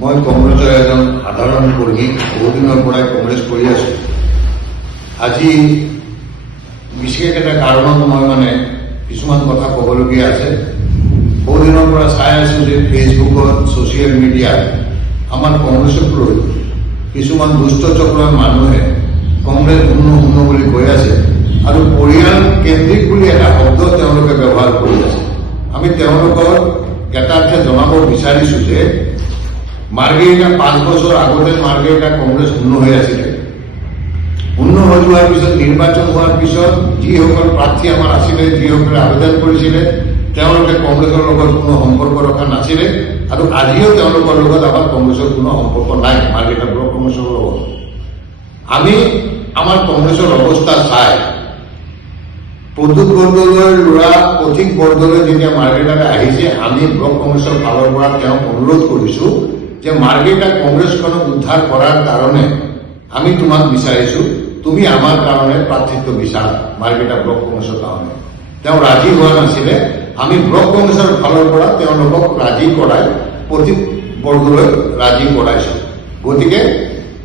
মই কংগ্ৰেছৰ এজন সাধাৰণ কৰ্মী, বহুদিনৰ পৰাই কংগ্ৰেছ কৰি আছো। আজি বিশেষ এটা কাৰণত মই কিছুমান কথা ক'বলগীয়া আছে। বহুদিনৰ পৰা চাই আছো যে ফেচবুকত, ছ'চিয়েল মিডিয়াত আমাৰ কংগ্ৰেছক লৈ কিছুমান দুষ্ট চক্ৰৰ মানুহে কংগ্ৰেছ শূন্য বুলি কৈ আছে আৰু পৰিয়াল কেন্দ্ৰিক বুলি এটা শব্দ তেওঁলোকে ব্যৱহাৰ কৰি আছে। আমি তেওঁলোকৰ জ্ঞাতাৰ্থে জনাব বিচাৰিছো যে মাৰ্ঘেৰিটা 5 বছৰ আগতে মাৰ্ঘেৰিটা কংগ্ৰেছ শূন্য হৈ আছিলে। শূন্য হৈ যোৱাৰ পিছত নিৰ্বাচন হোৱাৰ পিছত যিসকল প্ৰাৰ্থী আমাৰ আছিলে, যিসকলে আবেদন কৰিছিলে, তেওঁলোকে কংগ্ৰেছৰ লগত কোনো সম্পৰ্ক ৰখা নাছিলে আৰু আজিও তেওঁলোকৰ লগত আমাৰ কংগ্ৰেছৰ কোনো সম্পৰ্ক নাই। মাৰ্ঘেৰিটা ব্লক কংগ্ৰেছৰ লগত আমি আমাৰ কংগ্ৰেছৰ অৱস্থা চাই প্ৰদ্যুৎ বৰদলৈৰ ল'ৰা পথিক বৰদলৈ যেতিয়া মাৰ্ঘেৰিটালৈ আহিছে, আমি ব্লক কংগ্ৰেছৰ ফালৰ পৰা তেওঁক অনুৰোধ কৰিছো যে মাৰ্ঘেৰিটা কংগ্ৰেছখনক উদ্ধাৰ কৰাৰ কাৰণে আমি তোমাক বিচাৰিছো, তুমি আমাৰ কাৰণে প্ৰাৰ্থিত্ব বিচাৰা মাৰ্ঘেৰিটা ব্লক কংগ্ৰেছৰ কাৰণে। তেওঁ ৰাজি হোৱা নাছিলে। আমি ব্লক কংগ্ৰেছৰ ফালৰ পৰা তেওঁলোকক ৰাজি কৰাই পথিক বৰদলৈক ৰাজি কৰাইছো। গতিকে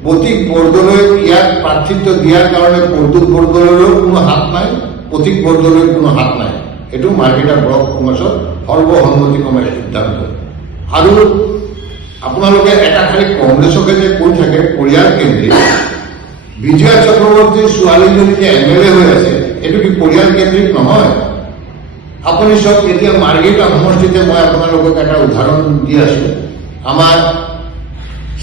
পথিক বৰদলৈক ইয়াত প্ৰাৰ্থিত্ব দিয়াৰ কাৰণে প্ৰদ্যুৎ বৰদলৈৰো কোনো হাত নাই, পথিক বৰদলৈৰ কোনো হাত নাই। এইটো মাৰ্ঘেৰিটা ব্লক কংগ্ৰেছৰ সৰ্বসন্মতিক্ৰমে সিদ্ধান্ত। আৰু আপোনালোকে এটা খালি কংগ্ৰেছকে যে কৈ থাকে পৰিয়াল কেন্দ্ৰিক, বিজয়া চক্ৰৱৰ্তীৰ ছোৱালীজনী যে MLA হৈ আছে, এইটো কি পৰিয়াল কেন্দ্ৰিক নহয়? আপুনি চব এতিয়া মাৰ্ঘেৰিটা সমষ্টিতে মই আপোনালোকক এটা উদাহৰণ দি আছো। আমাৰ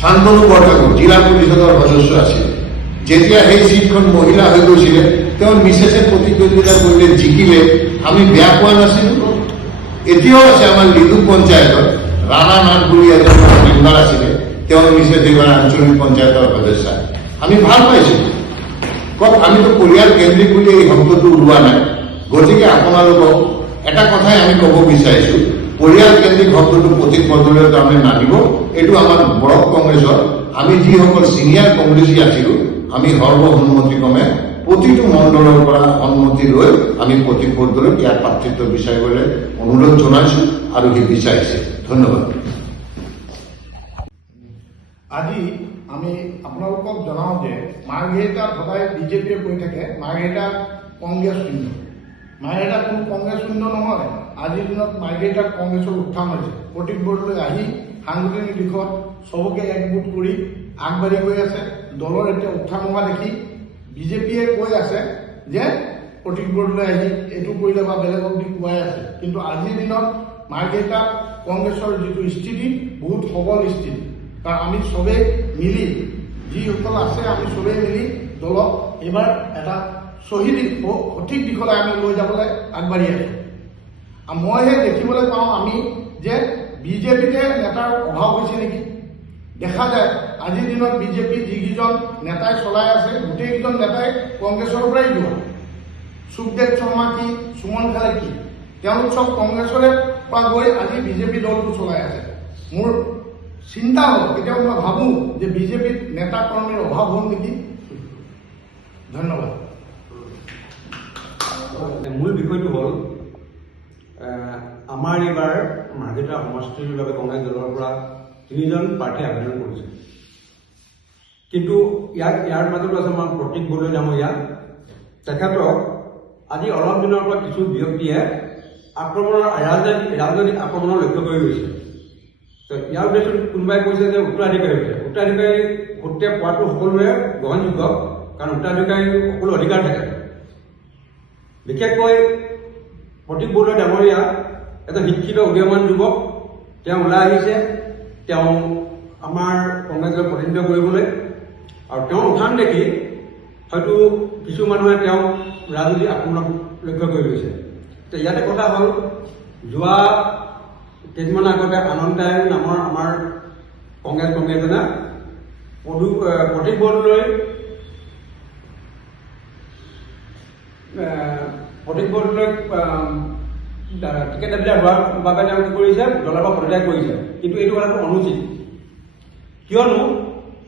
শান্তনু বৰঠাকুৰ জিলা পৰিষদৰ সদস্য আছিল। যেতিয়া সেই চিটখন মহিলা হৈ গৈছিলে, তেওঁৰ মিছেছে প্ৰতিদ্বন্দ্বিতা কৰিলে, জিকিলে, আমি বেয়া পোৱা নাছিলো। এতিয়াও আছে আমাৰ লিডু পঞ্চায়তত ৰাণা নাথ বুলি এজন মেম্বাৰ আছিলে, তেওঁৰ মিছেছ এইবাৰ আঞ্চলিক পঞ্চায়তৰ সদস্য। আমি ভাল পাইছো। আমিতো পৰিয়াল কেন্দ্ৰিক বুলি এই শব্দটো ওলোৱা নাই। গতিকে আপোনালোকক এটা কথাই আমি ক'ব বিচাৰিছো, পৰিয়াল কেন্দ্ৰিক শব্দটো পথিক বৰদলৈৰ কাৰণে নানিব। এইটো আমাৰ ব্লক কংগ্ৰেছৰ আমি যিসকল চিনিয়ৰ কংগ্ৰেছী আছিলো, আমি সৰ্বসন্মতিক্ৰমে প্ৰতিটো মণ্ডলৰ পৰা সন্মতি লৈ আমি পথিক বৰদলৈক ইয়াৰ প্ৰাৰ্থিত্ব বিচাৰিবলৈ অনুৰোধ জনাইছো আৰু সি বিচাৰিছে। ধন্যবাদ। আজি আমি আপোনালোকক জনাওঁ যে মাৰ্ঘেৰিটাত সদায় বিজেপিয়ে কৈ থাকে মাৰ্ঘেৰিটা কংগ্ৰেছ শূন্য। মাৰ্ঘেৰিটা কোনো কংগ্ৰেছ শূন্য নহয়। আজিৰ দিনত মাৰ্ঘেৰিটাত কংগ্ৰেছৰ উত্থান হৈছে। পথিক বৰদলৈ আহি সাংগঠনিক দিশত চবকে একগোট কৰি আগবাঢ়ি গৈ আছে। দলৰ এতিয়া উত্থান হোৱা দেখি বিজেপিয়ে কৈ আছে যে পথিক বৰদলৈ আহি এইটো কৰিলে বা বেলেগক দি কোৱাই আছে। কিন্তু আজিৰ দিনত মাৰ্ঘেৰিটাত কংগ্ৰেছৰ যিটো স্থিতি বহুত সবল স্থিতি। কাৰণ আমি চবেই মিলি যিসকল আছে, আমি চবেই মিলি দলক এইবাৰ এটা সঠিক দিশলৈ আমি লৈ যাবলৈ আগবাঢ়ি আছোঁ। মইহে দেখিবলৈ পাওঁ আমি যে বিজেপিতে নেতাৰ অভাৱ হৈছে নেকি। দেখা যায় আজিৰ দিনত বিজেপি যিকেইজন নেতাই চলাই আছে, গোটেইকেইজন নেতাই কংগ্ৰেছৰ পৰাই যোৱা। সুখদেৱ শৰ্মা কি, সুমন খালে কি, তেওঁলোক চব কংগ্ৰেছৰে পৰা গৈ আজি বিজেপি দলটো চলাই আছে। মোৰ চিন্তা হ'ল, কেতিয়াবা মই ভাবোঁ যে বিজেপিত নেতা কৰ্মীৰ অভাৱ হ'ল নেকি। ধন্যবাদ। মূল বিষয়টো হ'ল আমাৰ এইবাৰ মাৰ্ঘেৰিটা সমষ্টিৰ বাবে কংগ্ৰেছ দলৰ পৰা 3জন প্ৰাৰ্থী আবেদন কৰিছে। কিন্তু ইয়াৰ মাজতো আছে আমাৰ পথিক বৰদলৈ ডাঙৰীয়া। তেখেতক আজি অলপ দিনৰ পৰা কিছু ব্যক্তিয়ে ৰাজনৈতিক আক্ৰমণৰ লক্ষ্য কৰি লৈছে। ইয়াৰ উদ্দেশ্যত কোনোবাই কৈছে যে উত্তৰাধিকাৰী হৈছে। উত্তৰাধিকাৰী সূত্ৰে পোৱাটো সকলোৰে গ্ৰহণযোগ্য, কাৰণ উত্তৰাধিকাৰী সকলো অধিকাৰ থাকে। বিশেষকৈ পথিক বৰদলৈ ডাঙৰীয়া এজন শিক্ষিত উদীয়মান যুৱক। তেওঁ ওলাই আহিছে, তেওঁ আমাৰ কংগ্ৰেছক প্ৰতিনিধিত্ব কৰিবলৈ, আৰু তেওঁৰ উত্থান দেখি হয়তো কিছু মানুহে তেওঁক ৰাজনৈতিক আক্ৰমণক লক্ষ্য কৰি লৈছে। ইয়াতে কথা হ'ল, যোৱা কেইদিনমান আগতে আনন্দায়ন নামৰ আমাৰ কংগ্ৰেছ কৰ্মী এজনে পথিক বৰদলৈ টিকেট দাবী হোৱাৰ বাবে তেওঁ কি কৰিছে, দলৰ পৰা পদত্যাগ কৰিছে। কিন্তু এইটো কথাটো অনুচিত। কিয়নো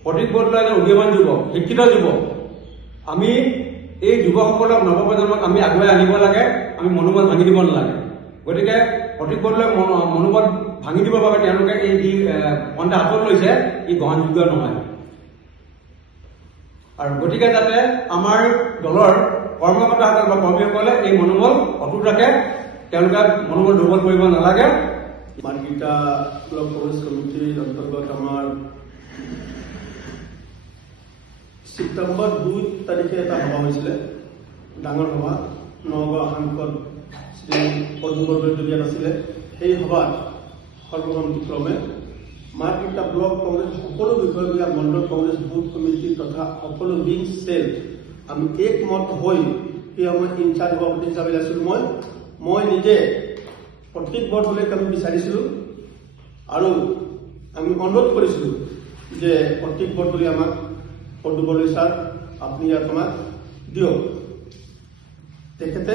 পথিক বৰদলৈ এজন উদীয়মান যুৱক, শিক্ষিত যুৱক। আমি এই যুৱকসকলক, নৱপ্ৰজন্মক আমি আগুৱাই আনিব লাগে, আমি মনোবল ভাঙি দিব নালাগে। গতিকে পথিক বৰদলৈ মনোবল ভাঙি দিবৰ বাবে তেওঁলোকে এই যি পন্থা হাতত লৈছে ই গ্ৰহণযোগ্য নহয়। আৰু গতিকে যাতে আমাৰ দলৰ কৰ্মকৰ্তাসকল বা কৰ্মীসকলে এই মনোবল অটুট ৰাখে, তেওঁলোকে মনোবল দুৰ্বল কৰিব নালাগে। মাৰ্ঘেৰিটা ব্লক কংগ্ৰেছ কমিটিৰ অন্তৰ্গত আমাৰ ছেপ্টেম্বৰ 2 তাৰিখে এটা সভা হৈছিলে, ডাঙৰ সভা। নগাঁও সাংসদ শ্ৰী অৰ্জুন বৰদলৈ আছিলে। সেই সভাত সৰ্বসন্মতিক্ৰমে মাৰ্ঘেৰিটা ব্লক কংগ্ৰেছ সকলো বিষয়বিলাক মণ্ডল কংগ্ৰেছ বুথ কমিটি তথা সকলো উইং চেল আমি একমত হৈ সেই সময়ত ইনচাৰ্জ সভাপতি হিচাপে আছিলোঁ মই নিজে প্ৰতীক বৰদলৈক আমি বিচাৰিছিলোঁ আৰু আমি অনুৰোধ কৰিছিলোঁ যে প্ৰতীক বৰদলৈ আমাক বৰদলৈ ছাৰ আপুনি ইয়াত আমাক দিয়ক। তেখেতে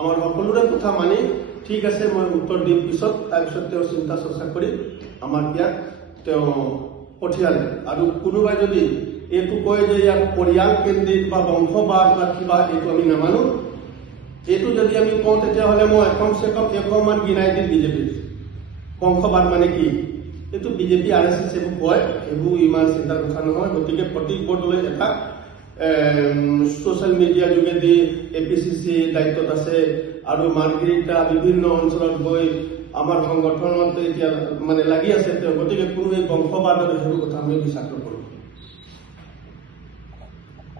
আমাৰ সকলোৰে কথা মানি ঠিক আছে মই উত্তৰ দিম পিছত, তাৰপিছত তেওঁ চিন্তা চৰ্চা কৰি আমাক ইয়াত তেওঁ পঠিয়ালে। আৰু কোনোবাই যদি এইটো কয় যে ইয়াত পৰিয়াল কেন্দ্ৰিক বা বংশবাদ বা কিবা, এইটো আমি নামানো। এইটো যদি আমি কওঁ তেতিয়াহ'লে মই কমচে কম 100 মান গিনাই দিম বিজেপিৰ। বংশবাদ মানে কি? এইটো বিজেপি RSS এইবোৰ কয়, এইবোৰ ইমান চিন্তাৰ কথা নহয়। গতিকে প্ৰতীক বৰদলৈ এটা ছ'চিয়েল মিডিয়া যোগেদি APCC দায়িত্বত আছে আৰু মাৰ্ঘেৰিটা বিভিন্ন অঞ্চলত গৈ আমাৰ সংগঠনত এতিয়া মানে লাগি আছে তেওঁ। গতিকে কোনো এই বংশবাদৰ সেইবোৰ কথা আমি বিশ্বাস নকৰোঁ।